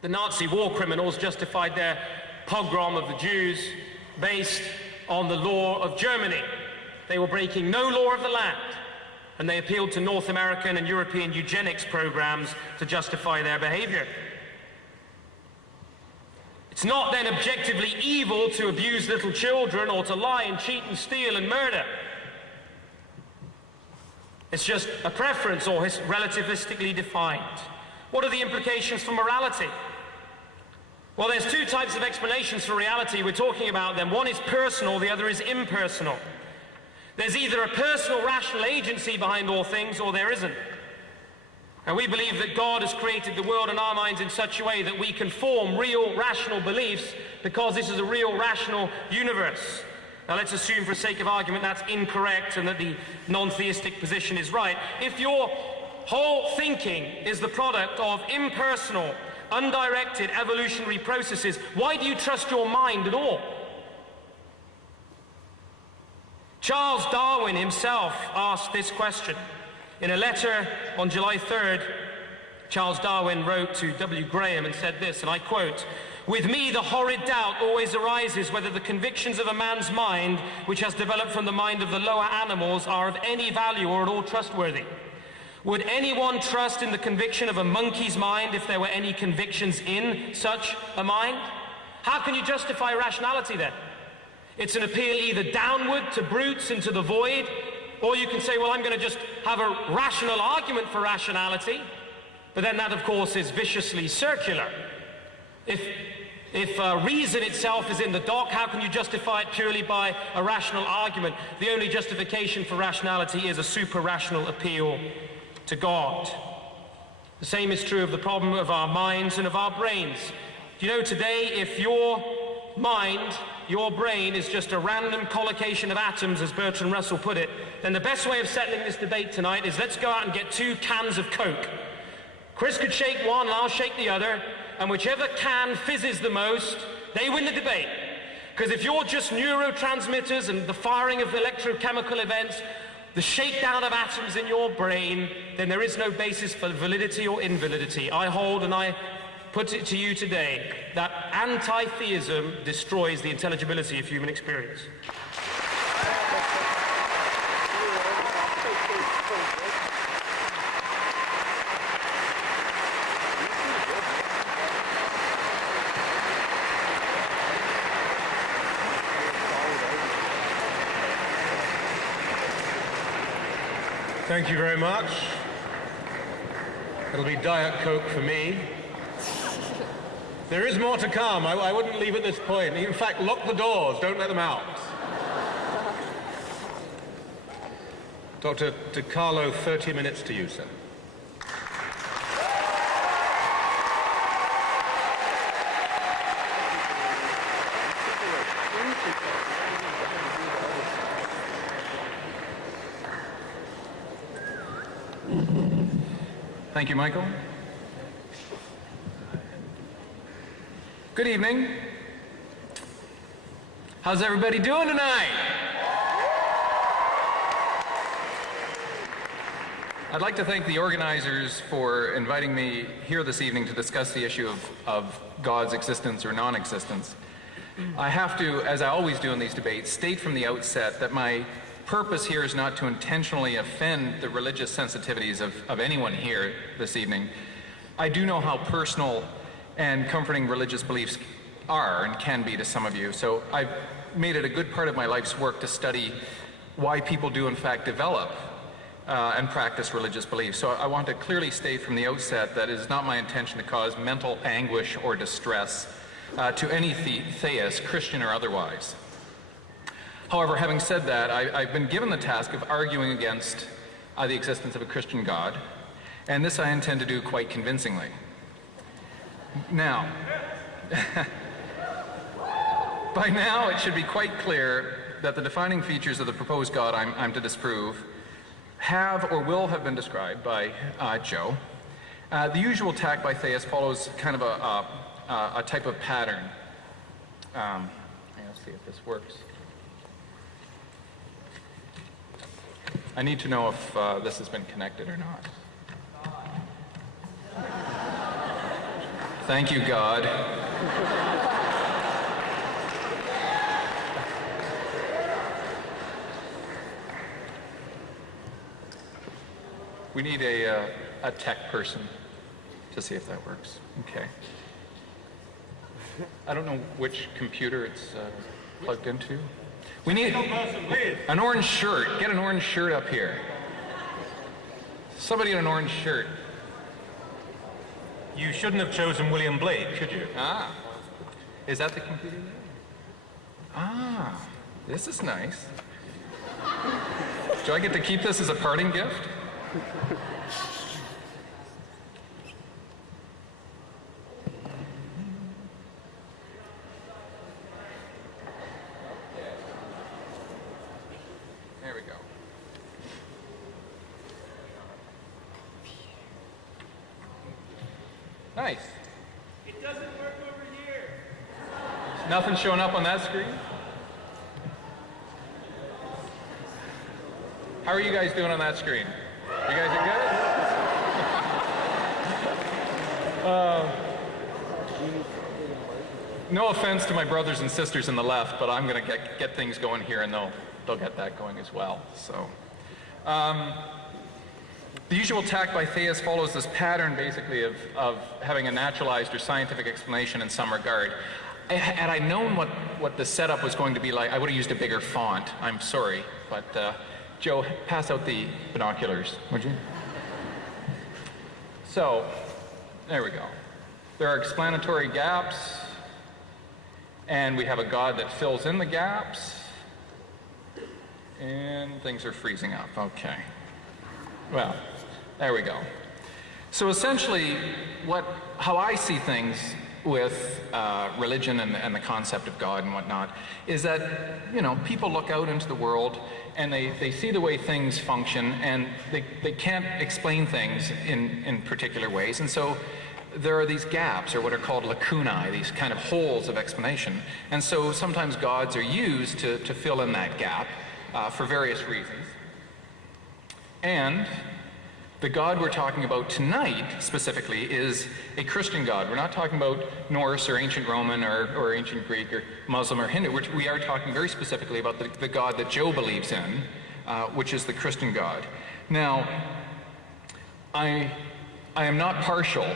The Nazi war criminals justified their pogrom of the Jews based on the law of Germany. They were breaking no law of the land, and they appealed to North American and European eugenics programs to justify their behavior. It's not then objectively evil to abuse little children or to lie and cheat and steal and murder. It's just a preference or relativistically defined. What are the implications for morality? Well, there's two types of explanations for reality we're talking about them. One is personal, the other is impersonal. There's either a personal rational agency behind all things or there isn't. And we believe that God has created the world and our minds in such a way that we can form real rational beliefs because this is a real rational universe. Now let's assume for sake of argument that's incorrect and that the non-theistic position is right. If your whole thinking is the product of impersonal, undirected evolutionary processes, why do you trust your mind at all? Charles Darwin himself asked this question. In a letter on July 3rd, Charles Darwin wrote to W. Graham and said this, and I quote, "With me the horrid doubt always arises whether the convictions of a man's mind, which has developed from the mind of the lower animals, are of any value or at all trustworthy. Would anyone trust in the conviction of a monkey's mind if there were any convictions in such a mind? How can you justify rationality then? It's an appeal either downward to brutes and to the void, or you can say, well, I'm going to just have a rational argument for rationality, but then that, of course, is viciously circular. If reason itself is in the dock, how can you justify it purely by a rational argument? The only justification for rationality is a super-rational appeal to God. The same is true of the problem of our minds and of our brains. Do you know today, if your mind, your brain, is just a random collocation of atoms, as Bertrand Russell put it, then the best way of settling this debate tonight is let's go out and get 2 cans of Coke. Chris could shake one and I'll shake the other, and whichever can fizzes the most, they win the debate. Because if you're just neurotransmitters and the firing of electrochemical events, the shakedown of atoms in your brain, then there is no basis for validity or invalidity. I hold and I put it to you today that anti-theism destroys the intelligibility of human experience. Thank you very much. It'll be Diet Coke for me. There is more to come. I wouldn't leave at this point. In fact, lock the doors. Don't let them out. Dr. DiCarlo, 30 minutes to you, sir. Thank you, Michael. Good evening. How's everybody doing tonight? I'd like to thank the organizers for inviting me here this evening to discuss the issue of God's existence or non-existence. I have to, as I always do in these debates, state from the outset that my purpose here is not to intentionally offend the religious sensitivities of anyone here this evening. I do know how personal and comforting religious beliefs are and can be to some of you, so I've made it a good part of my life's work to study why people do in fact develop and practice religious beliefs. So I want to clearly state from the outset that it is not my intention to cause mental anguish or distress to any theist, Christian or otherwise. However, having said that, I've been given the task of arguing against the existence of a Christian God, and this I intend to do quite convincingly. Now, by now it should be quite clear that the defining features of the proposed God I'm to disprove have or will have been described by Joe. The usual tack by theists follows kind of a type of pattern. Let's see if this works. I need to know if this has been connected or not. Thank you, God. We need a tech person to see if that works. Okay. I don't know which computer it's plugged into. We need an orange shirt. Get an orange shirt up here. Somebody in an orange shirt. You shouldn't have chosen William Blake, should you? Ah. Is that the computer? Ah. This is nice. Do I get to keep this as a parting gift? There we go. Nice. It doesn't work over here. Nothing showing up on that screen? How are you guys doing on that screen? You guys are good? No offense to my brothers and sisters in the left, but I'm going to get things going here, and they'll get that going as well. So, the usual tack by theists follows this pattern, basically, of having a naturalized or scientific explanation in some regard. Had I known what the setup was going to be like, I would have used a bigger font. I'm sorry, but Joe, pass out the binoculars, would you? So, there we go. There are explanatory gaps, and we have a God that fills in the gaps, and things are freezing up. Okay. Well, there we go. So essentially, how I see things with religion and the concept of God and whatnot is that, people look out into the world and they see the way things function, and they can't explain things in particular ways. And so there are these gaps, or what are called lacunae, these kind of holes of explanation. And so sometimes gods are used to fill in that gap for various reasons. And the God we're talking about tonight, specifically, is a Christian God. We're not talking about Norse or ancient Roman or ancient Greek or Muslim or Hindu. We are talking very specifically about the God that Joe believes in, which is the Christian God. Now, I am not partial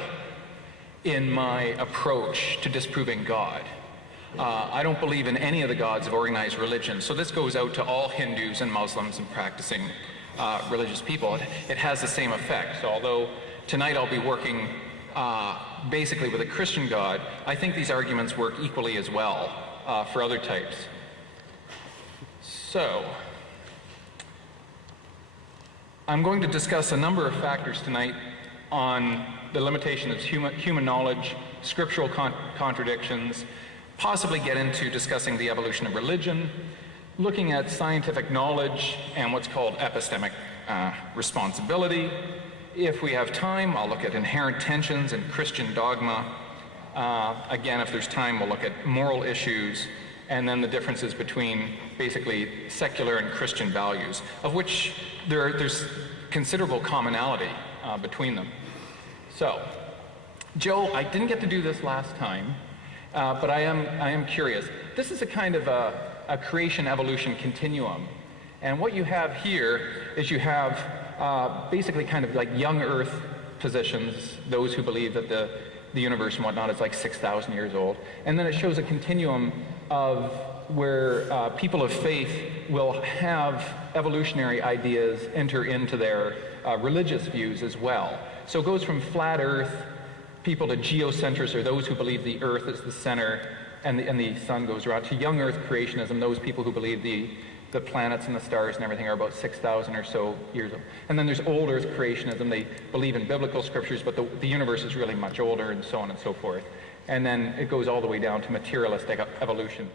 in my approach to disproving God. I don't believe in any of the gods of organized religion. So this goes out to all Hindus and Muslims and practicing religious people. It has the same effect. So although tonight I'll be working basically with a Christian God, I think these arguments work equally as well for other types. So I'm going to discuss a number of factors tonight on the limitation of human knowledge, scriptural contradictions, possibly get into discussing the evolution of religion, looking at scientific knowledge and what's called epistemic responsibility. If we have time, I'll look at inherent tensions in Christian dogma. Again, if there's time, we'll look at moral issues, and then the differences between basically secular and Christian values, of which there's considerable commonality between them. So, Joe, I didn't get to do this last time, but I am curious. This is a kind of a creation-evolution continuum. And what you have here is you have basically kind of like young Earth positions, those who believe that the universe and whatnot is like 6,000 years old. And then it shows a continuum of where people of faith will have evolutionary ideas enter into their religious views as well. So it goes from flat Earth people to geocentrists, or those who believe the Earth is the center and the sun goes around, to young Earth creationism, those people who believe the planets and the stars and everything are about 6,000 or so years old. And then there's old Earth creationism. They believe in biblical scriptures, but the universe is really much older, and so on and so forth. And then it goes all the way down to materialistic evolution.